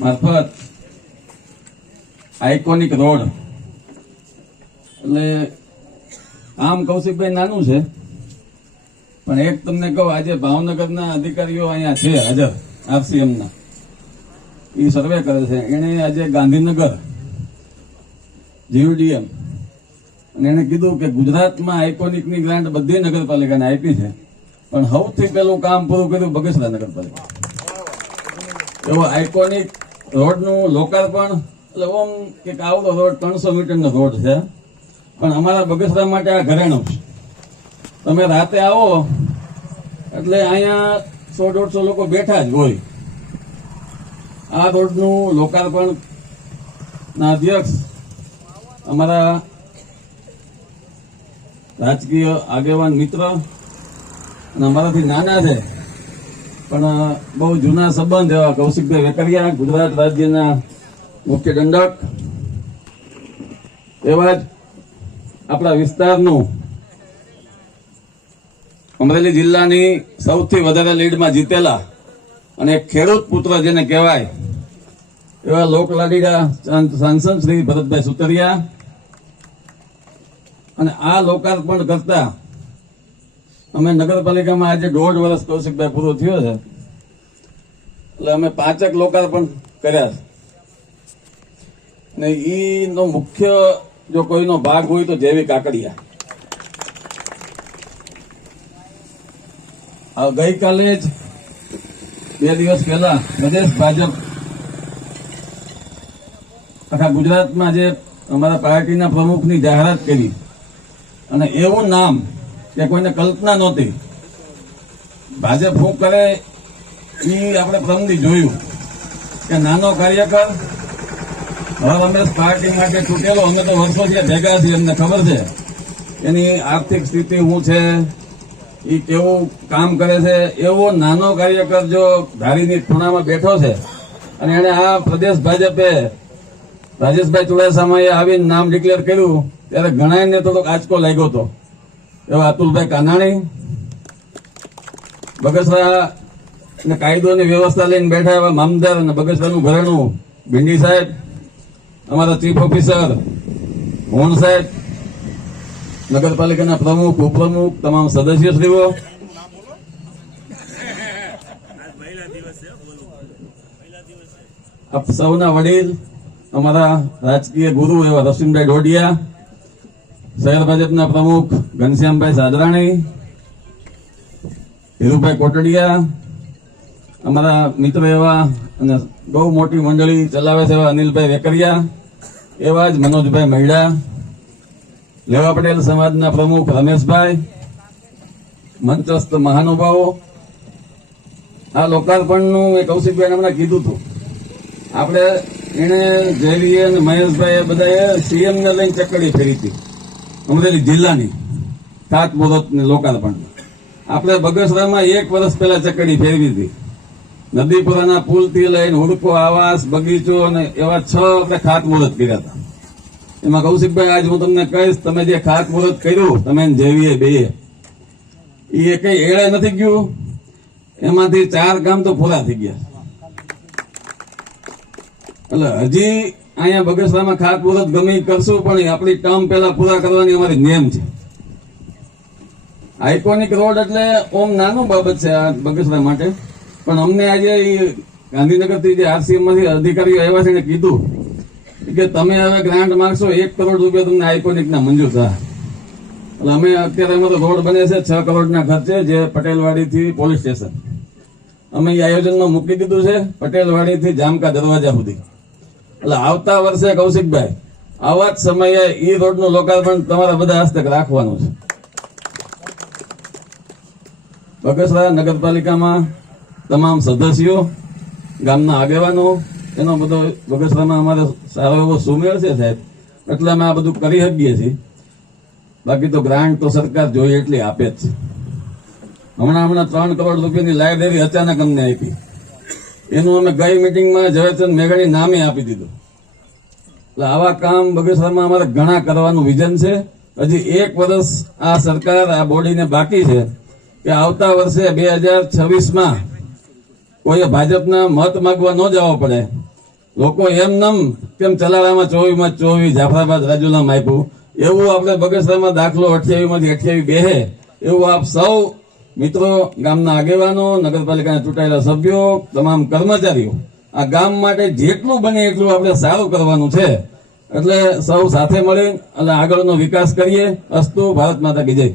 મારફત iconic road. એટલે આમ કૌશિકભાઈ નાનું છે, પણ એક તમને કહું, આજે ભાવનગરના અધિકારીઓ અહીંયા છે, હાજર, આરસીએમના. એ સર્વે કરે છે. એણે આજે ગાંધીનગર જીયુડીએમ, અને એણે કીધું કે ગુજરાતમાં આઇકોનિકની ગ્રાન્ટ બધી નગરપાલિકાને આપી છે, પણ સૌથી પહેલું કામ પૂરું કર્યું બગસરા નગરપાલિકા એવો આઇકોનિક રોડનું લોકાર્પણ એટલે ઓમ કે આવડો રોડ, ત્રણસો મીટરનો રોડ છે. પણ અમારા બગસરા માટે આ ઘરેણું છે. તમે રાતે આવો, એટલે અહીંયા સો દોઢસો લોકો બેઠા જ હોય. આ રોડનું લોકાર્પણ ના અધ્યક્ષ અમારા રાજકીય આગેવાન મિત્ર અને અમારાથી નાના છે. પણ બહુ જૂના સંબંધ એવા કૌશિકભાઈ વેકરિયા, ગુજરાત રાજ્યના મુખ્ય દંડક. એવા જ આપણા વિસ્તારનું અમરેલી જિલ્લાની સૌથી વધારે લીડમાં જીતેલા અને ખેડૂત પુત્ર જેને કહેવાય એવા લોકલાડીલા સાંસદ શ્રી ભરતભાઈ સુતરિયા. અને આ લોકાર્પણ કરતા અમે નગરપાલિકામાં આજે દોઢ વર્ષ કૌશિકભાઈ પૂરો થયો છે. એટલે અમે પાંચેક લોકાર્પણ કર્યા છે. ને ઈનો મુખ્ય જો કોઈનો ભાગ હોય તો જેવી કાકડિયા. ગઈકાલે જ બે દિવસ પહેલા પ્રદેશ ભાજપ આખા ગુજરાતમાં જે અમારા પાર્ટીના પ્રમુખની જાહેરાત કરી. અને એવું નામ કે કોઈને કલ્પના નહોતી. ભાજપ શું કરે એ આપણે પ્રમદી જોયું. કે નાનો કાર્યકર હવે અમે પાર્ટી માટે ચૂંટેલો, અમે તો વર્ષોથી ભેગા છીએ, અમને ખબર છે. એની આર્થિક સ્થિતિ શું છે? એ કેવું કામ કરે છે? એવો નાનો કાર્યકર જો ધારીની ખૂણામાં બેઠો છે અને એને આ પ્રદેશ ભાજપે રાજેશભાઈ ચુડાસમાએ આવીને નામ ડિક્લેર કર્યું, ત્યારે ઘણાને થોડોક આંચકો લાગ્યો હતો. એવા અતુલભાઈ કાનાણી, બગસરા ને કાયદોની વ્યવસ્થા લઈને બેઠા એવા મામદાર અને બગસરાનું ઘરેણું. ભીંડી સાહેબ, અમારા ચીફ ઓફિસર, હોણ સાહેબ, નગરપાલિકાના પ્રમુખ, ઉપપ્રમુખ, તમામ સદસ્યશ્રીઓ. આપ સૌના વડીલ, અમારા રાજકીય ગુરુ એવા રસીમભાઈ ડોડિયા શહેર ભાજપના પ્રમુખ ઘનશ્યામભાઈ સાદરાણી, ધીરુભાઈ કોટડિયા, અમારા મિત્ર એવા અને બહુ મોટી મંડળી ચલાવે છે એવા અનિલભાઈ વેકરિયા, એવા જ મનોજભાઈ મહિડા લેવા પટેલ સમાજના પ્રમુખ રમેશભાઈ, મંચસ્થ મહાનુભાવો. આ લોકાર્પણનું એ કૌશિકભાઈ હમણાં કીધું હતું. આપણે એણે જયવીએ અને મહેશભાઈ એ બધાએ સીએમ ને લઈને ચકડી ફેરી હતી. અમરેલી જિલ્લાની સાત મુહૂર્ત ને લોકાર્પણ આપણે બગસરામાં એક વર્ષ પહેલા ચકડી ફેરવી હતી. નદીપુરાના પુલથી લઈને હુડકો, આવાસ, બગીચો અને એવા છ આપણે ખાતમુહૂર્ત કર્યા હતા. એમાં કૌશિકભાઈ, આજ હું તમને કહીશ, તમે જે ખાતમુહૂર્ત કર્યું, તમે જેવીએ બે એ કઈ એળે નથી ગયું. એમાંથી ચાર કામ તો પૂરા થઈ ગયા. એટલે હજી અહીંયા બગસરામાં ખાતમુહૂર્ત ગમે કરશું, પણ આપણી ટર્મ પહેલા પૂરા કરવાની અમારી નિયમ છે. આઇકોનિક રોડ એટલે ઓમ નાનું બાબત છે આ બગસરા માટે. પણ અમને આજે ગાંધીનગરથી જે આરસીએમમાંથી અધિકારીઓ આવ્યા છે એને કીધું કે તમે હવે ગ્રાન્ટ માંગશો એક કરોડ રૂપિયા તમને આઇકોનિક ના મંજૂર થાય. એટલે અમે અત્યારે અમારો રોડ બને છે છ કરોડના ખર્ચે, જે પટેલવાડીથી પોલીસ સ્ટેશન. અમે એ આયોજનમાં મૂકી દીધું છે પટેલવાડી થી જામકા દરવાજા સુધી. એટલે આવતા વર્ષે કૌશિકભાઈ, આવા જ સમયે ઈ રોડનું લોકાર્પણ તમારા બધા હસ્તક રાખવાનું છે. બગસરા નગરપાલિકામાં તમામ સદસ્યો, ગામના આગેવાનો, એનો બધો બગસરામાં અમારે સારો એવો સુમેળ છે સાહેબ. એટલે અમે આ બધું કરી શકીએ છીએ. બાકી તો ગ્રાન્ટ તો સરકાર જોઈએ એટલી આપે જ છે. હમણાં હમણાં ત્રણ કરોડ રૂપિયાની લાઇબ્રેરી અચાનક અમને આપી. એનું અમે ગઈ મિટિંગમાં ઝવેરચંદ મેઘાણી નામે આપી દીધું. એટલે આવા કામ બગસરામાં અમારે ઘણા કરવાનું વિઝન છે. હજી એક વર્ષ આ સરકાર, આ બોડીને બાકી છે કે આવતા વર્ષે બે હજાર છવ્વીસમાં કોઈએ ભાજપના મત માગવા ન જવા પડે. લોકો એમ નમ કેમ ચલાડામાં ચોવીમાં ચોવીસ જાફરાબાદ, રાજુલામાં આપ્યું. એવું આપણે બગસરામાં દાખલો અઠ્યાવીસમાંથી અઠ્યાવીસ બેહે એવું આપ સૌ મિત્રો, ગામના આગેવાનો, નગરપાલિકાના ચૂંટાયેલા સભ્યો, તમામ કર્મચારીઓ, આ ગામ માટે જેટલું બને એટલું આપણે સારું કરવાનું છે. એટલે સૌ સાથે મળી અને આગળનો વિકાસ કરીએ. અસ્તુ, ભારત માતા કી જય.